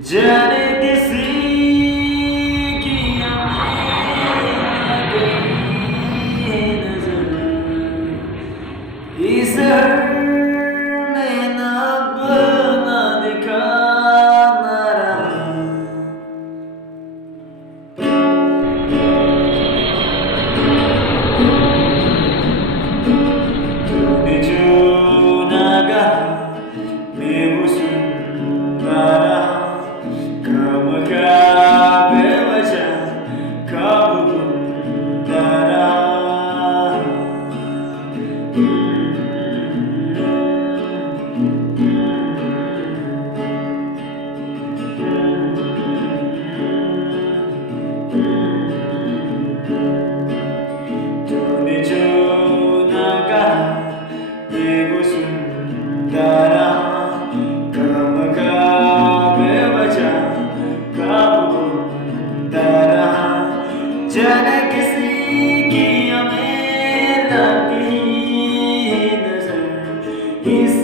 जाने किसी की हमें गई नजर इस हर में ना बना दिखा ना रहा तूने जो ना कहा बेबस रहा कब का बेवजह कब बुंदा रहा तूने जो ना कहा बेबस रहा कब का बेवजह कब बुंदा रहा जाने किसी की हमें लगी नजर इस